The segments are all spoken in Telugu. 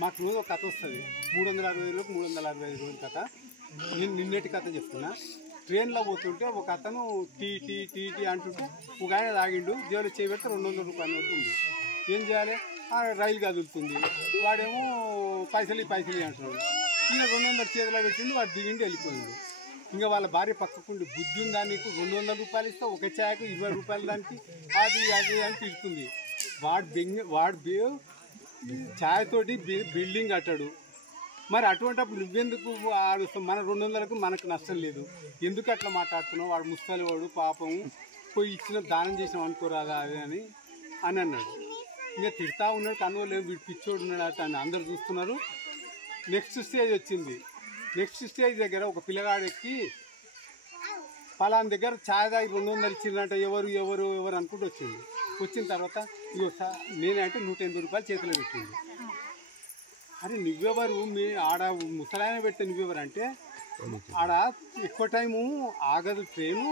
మాకు రోజు ఒక కథ వస్తుంది 365 365 కథ. నిన్నటి కథ చెప్తున్నా. ట్రైన్లో పోతుంటే ఒక అతను టీ టీ టీ టీ అంటుంటే ఒక ఆయన తాగిండు, జేబులో చేయబెడితే 200 రూపాయలు ఉంటుంది. ఏం చేయాలి? రైలు కదులుతుంది, వాడేమో పైసలు అంటున్నాడు. ఈయన 200 చేతిలో పెట్టిండు, వాడు దిగిండి వెళ్ళిపోయిండు. ఇంకా వాళ్ళ భార్య పక్కకుండి బుద్ధి ఉందా నీకు, 200 రూపాయలు ఇస్తే ఒక ఛాయకు 20 రూపాయలు దానికి అది అని తిడుతుంది. వాడు ఛాయ్ తోటి బిల్డింగ్ కట్టాడు. మరి అటువంటిప్పుడు నువ్వెందుకు ఆడుస్తావు? మన 200కు మనకు నష్టం లేదు, ఎందుకు అట్లా మాట్లాడుతున్నావు? వాడు ముస్తాలి వాడు పాపం, పోయి ఇచ్చిన దానం చేసినాం అనుకోరాదా అది అని అన్నాడు. ఇంకా తిడతా ఉన్నాడు, కనుగోలేదు, వీడు పిచ్చోడు ఉన్నాడు అట్లా అని అందరు చూస్తున్నారు. నెక్స్ట్ స్టేజ్ వచ్చింది. నెక్స్ట్ స్టేజ్ దగ్గర ఒక పిల్లగాడు ఎక్కి పలానా దగ్గర ఛాయ్ దాగి 200 ఇచ్చిందంట, ఎవరు ఎవరు ఎవరు అనుకుంటూ వచ్చింది. వచ్చిన తర్వాత ఇగో నేనంటే 180 రూపాయలు చేతిలో పెట్టింది. అరే నువ్వెవరు? మీ ఆడ ముసలాయన పెడితే నువ్వెవరు అంటే, ఆడ ఎక్కువ టైము ఆగదు ట్రైను,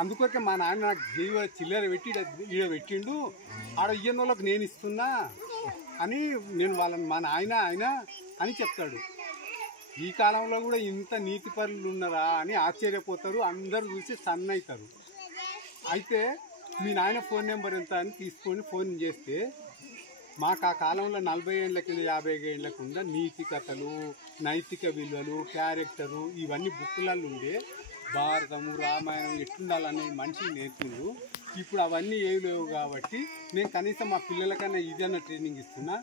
అందుకొరకే మా నాన్న నాకు చిల్లర పెట్టి ఈడ పెట్టిండు, ఆడ ఇయ్యని వాళ్ళకి నేను ఇస్తున్నా అని నేను వాళ్ళని మా నాయన ఆయన అని చెప్తాడు. ఈ కాలంలో కూడా ఇంత నీతి పరులు ఉన్నారా అని ఆశ్చర్యపోతారు, అందరు చూసి సన్న అవుతారు. అయితే మీ నాయన ఫోన్ నెంబర్ ఎంత అని తీసుకొని ఫోన్ చేస్తే, మాకు ఆ కాలంలో 40 ఏళ్ళ కింద 50 ఏళ్ళ కింద నీతి కథలు, నైతిక విలువలు, క్యారెక్టరు ఇవన్నీ బుక్కులలో ఉండే. భారతము రామాయణం ఎట్లుండాలనే మనిషి నేర్చుండు. ఇప్పుడు అవన్నీ ఏమి లేవు కాబట్టి నేను కనీసం మా పిల్లలకన్నా ఇదన్నా ట్రైనింగ్ ఇస్తున్నా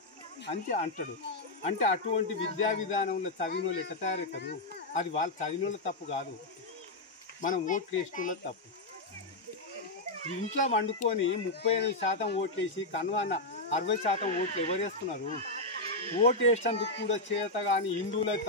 అని అంటాడు. అంటే అటువంటి విద్యా విధానంలో చదివిన వాళ్ళు ఎట్లా తయారవుతారు? అది వాళ్ళు చదివిన వాళ్ళ తప్పు కాదు, మనం ఓట్లు వేసిన తప్పు. ఇంట్లో వండుకొని 38% ఓట్లు వేసి కనువన్న 60% ఓట్లు ఎవరు వేస్తున్నారు? ఓటు వేసేందుకు కూడా చేత కానీ హిందువులే తప్పు.